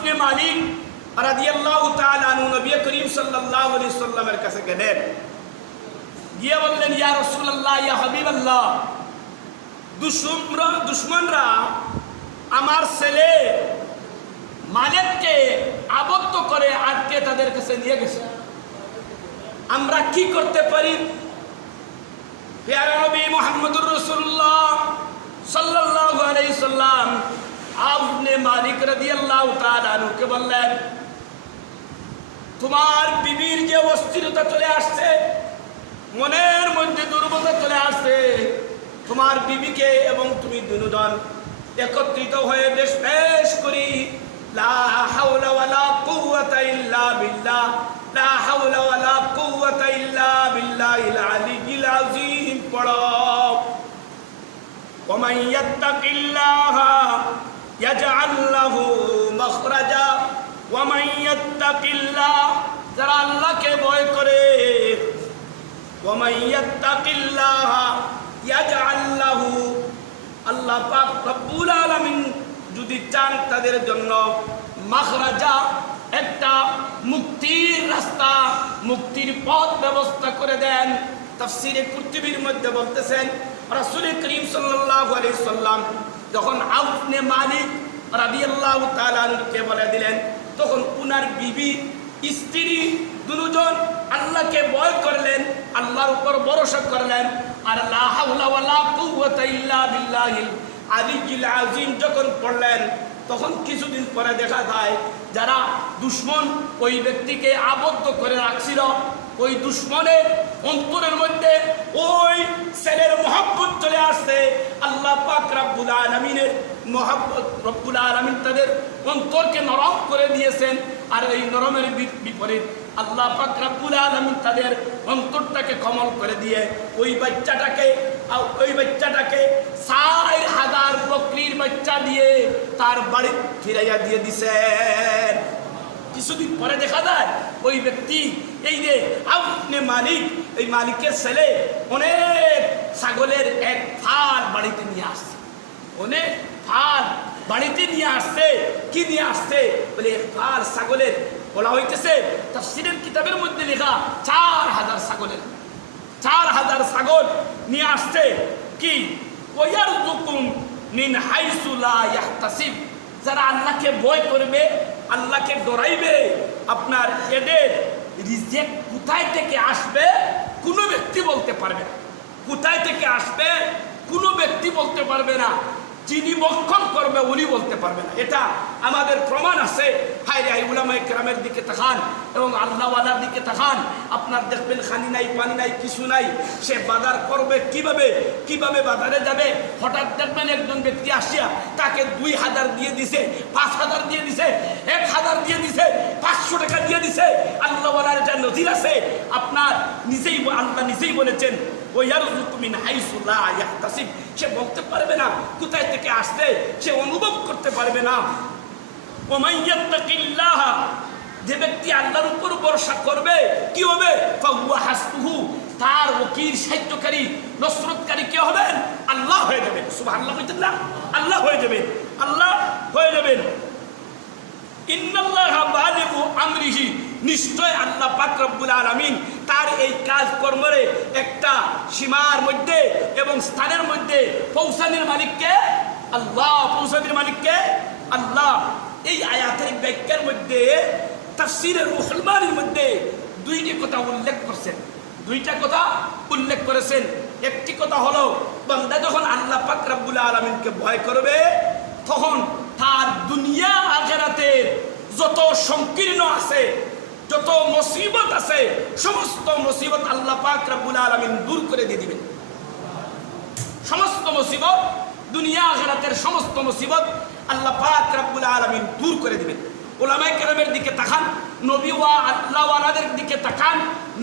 আউফনে মালিক রাদিয়াল্লাহু তাআলা আনহু নবী করিম সাল্লাল্লাহু আলাইহি সাল্লামের কাছে গেলেন। গিয়ে বললেন, ইয়া রাসূলুল্লাহ, ইয়া হাবিবাল্লাহ দুশ্মনরা দুশ্মনরা আমার ছেলে মালিককে আবদ্ধ করে আটকে তাদের কাছে নিয়ে গেছে। আমরা কি করতে পারি? পেয়ারা নবী মোহাম্মদুর রসুল্লাহ সাল্লাল্লাহু আলাইহি সাল্লাম কাব মালিক রাদিয়াল্লাহু আল্লাহ তালুকে বললেন, তোমার বিবির যে অস্থিরতা চলে আসছে, মনের মধ্যে দুর্বলতা চলে আসছে, তোমার বিবিকে এবং তুমি দুজন একত্রিত হয়ে বেশ বেশ করি। লা পড়ো। يجعل له مخرجا ومن يتق الله যারা আল্লাহকে ভয় করে ومن يتق الله يجعل له আল্লাহ পাক রব্বুল আলামিন যদি চান তাদের জন্য মাখরাজা একটা মুক্তির রাস্তা মুক্তির পথ ব্যবস্থা করে দেন তাফসিরে কুরতুবির মধ্যে বলতেছেন রাসূল করিম সাল্লাল্লাহু আলাইহি সাল্লাম যখন আউফনে মালিক রাদিয়াল্লাহু তাআলা কে বলে দিলেন, তখন উনার বিবি, স্ত্রী দুজন আল্লাহকে ভয় করলেন, আল্লাহর উপর ভরসা করলেন, আর লা হাওলা ওয়ালা কুওয়াতা ইল্লা বিল্লাহিল আলিয়্যিল আযীম যখন পড়লেন, তখন কিছুদিন পরে দেখা যায় যারা দুশ্মন ওই ব্যক্তিকে আবদ্ধ করে রাখছিল, ওই দুশ্মনের অন্তরের মধ্যে ওই আল্লাহ পাক রাব্বুল আলামিনের মহব্বত রব্বুল আলামিন তাদের অন্তরকে নরম করে দিয়েছেন। আর এই নরমের বিপরীত আল্লাহ পাক রাব্বুল আলামিন তাদের অন্তরটাকে কমল করে দিয়ে ওই বাচ্চাটাকে ওই বাচ্চাটাকে চার হাজার বকরির বাচ্চা দিয়ে তার বাড়ি ফিরাইয়া দিয়ে দিছেন। কিছুদিন পরে দেখা যায় ওই ব্যক্তি, এই যে আপনি মালিক, এই মালিকের ছেলে অনেক ছাগলের এক ফাল বাড়িতে নিয়ে আসছে। অনেক ফাল বাড়িতে নিয়ে আসছে, কি নিয়ে আসছে? বলে ফাল ছাগলের বলা হইতেছে, তাফসীরের কিতাবের মধ্যে লেখা চার হাজার ছাগলের। চার হাজার ছাগল নিয়ে আসছে, কি? ওয়ার জুকুম মিন হাইসু লা ইয়াহতাসিব। যারা আল্লাহকে ভয় করবে, আল্লাহকে ডরাইবে, আপনার এদের রিজেক্ট কোথায় থেকে আসবে, কোনো ব্যক্তি বলতে পারবে না। কোথায় থেকে আসবে, কোনো ব্যক্তি বলতে পারবে না। যিনি বক্ষণ করবে, উনি বলতে পারবে না। এটা আমাদের প্রমাণ আছে। হাই রে উলামাই গ্রামের দিকে তাকান এবং আল্লাহওয়ালার দিকে তাকান। আপনার দেখবেন খানি নাই, পানি নাই, কিছু নাই। সে বাজার করবে কীভাবে? কীভাবে বাজারে যাবে? হঠাৎ দেখবেন একজন ব্যক্তি আসিয়া তাকে দুই হাজার দিয়ে দিছে, পাঁচ হাজার দিয়ে দিছে, এক হাজার দিয়ে দিছে, পাঁচশো টাকা দিয়ে দিছে। আল্লাহওয়ালার যা নজির আছে। আপনার নিজেই, আল্লাহ নিজেই বলেছেন সে বলতে পারবে না কোথায় থেকে আসছে, সে অনুভব করতে পারবে না। ওমান যে ব্যক্তি আল্লাহর উপর ভরসা করবে, কি হবে? ফাহুয়া তার ওকিল সাহায্যকারী নসরতকারী কে হবেন? আল্লাহ হয়ে যাবেন। সুবহানাল্লাহ বলতেন না? আল্লাহ হয়ে যাবেন। আল্লাহ হয়ে যাবেন। ইন্নাল্লাহ বালিগু আমরিহি। নিশ্চয় আল্লাহ পাক রব্বুল আলামিন তার এই কাজ কর্মরে একটা সীমার মধ্যে এবং স্থানের মধ্যে পৌঁছানির মালিককে আল্লাহ, পৌঁছানির মালিককে আল্লাহ এই আয়াতের ব্যাখ্যার মধ্যে তাফসীরের মুসলমানের মধ্যে দুইটি কথা উল্লেখ করছেন। দুইটা কথা উল্লেখ করেছেন। একটি কথা হলো, বান্দা যখন আল্লাহ পাক রব্বুল আলামিনকে ভয় করবে, তখন তার দুনিয়া আখেরাতের যত সংকীর্ণ আছে যত মুসিবত আছে, সমস্ত মুসিবত আল্লাহ পাক রব্বুল আলামিন দূর করে দিয়ে দিবেন। সমস্ত মুসিবত, দুনিয়া আখেরাতের সমস্ত মুসিবত আল্লাহ পাক রব্বুল আলামিন দূর করে দিবেন। ওলামাই কেরামের দিকে তাকান, নবী ওয়া আল্লাহ আল্লাহওয়ালাদের দিকে তাকান,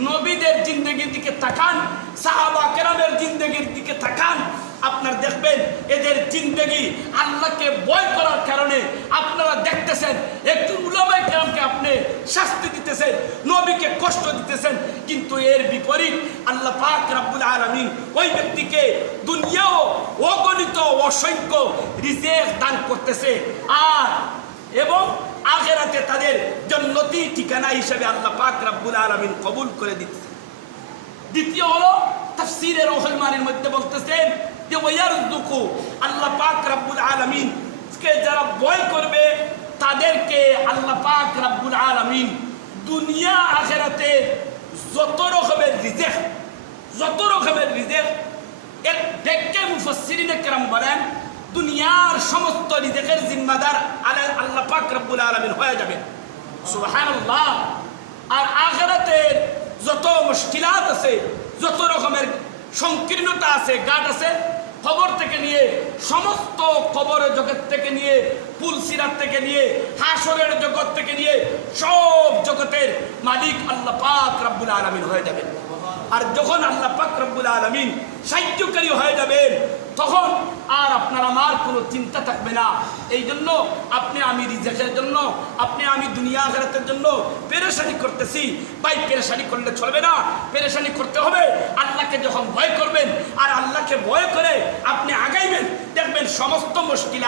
নবীদের জিন্দগির দিকে তাকান, সাহাবা কেরামের জিন্দগির দিকে তাকান আপনার দেখবেন এদের জিন্দগি আল্লাহকে বয় করার কারণে আপনারা দেখতেছেন একটু উলামাই কেরামকে আপনি শাস্তি দিতেছেন, নবীকে কষ্ট দিতেছেন, কিন্তু এর বিপরীত আল্লাহ পাক রাব্বুল আলামিন ওই ব্যক্তিকে দুনিয়াও অগণিত অসংখ্য রিজেক দান করতেছে। আর এবং আখেরাতে তাদের জন্নতি ঠিকানা হিসেবে আল্লাহ পাক রাব্বুল আলামিন কবুল করে দিচ্ছে দ্বিতীয় হলো তাফসীরের রহমানের মধ্যে বলতেছেন যে ওয়ারযুকু আল্লাহ পাক রাব্বুল আলামিন। কে যারা ভয় করবে, তাদেরকে আল্লাহ পাক রাব্বুল আলামিন দুনিয়া আখেরাতে যত রকমের রিজেক, যত রকমের রিজেক, এক দেখে মুফাসসিরিনে কেরাম বলেন, দুনিয়ার সমস্ত রিজেকের জিম্মাদার আলা- আল্লাহ পাক রাব্বুল আলামিন হয়ে যাবে। সুবহানাল্লাহ। আর আখেরাতের যত মুশকিলাত আছে, যত রকমের সংকীর্ণতা আছে, গাঢ় আছে। খবর থেকে নিয়ে, সমস্ত খবরের জগৎ থেকে নিয়ে, পুলসিরাত থেকে নিয়ে, হাসরের জগৎ থেকে নিয়ে, সব জগতের মালিক আল্লাহ পাক রাব্বুল আলমিন হয়ে যাবে আর যখন আল্লাহ পাক আলমিন সাহায্যকারী হয়ে যাবেন, তখন আর আপনার আমার কোনো চিন্তা থাকবে না। এই জন্য আপনি আমি রিজেকের জন্য, আপনি আমি দুনিয়া আখেরাতের জন্য পেরেশানি করতেছি। ভাই, পেরেশানি করলে চলবে না। পেরেশানি করতে হবে। আল্লাহকে যখন ভয় করবেন, আর আল্লাহকে ভয় করে আপনি আগাইবেন, দেখবেন সমস্ত মুশকিল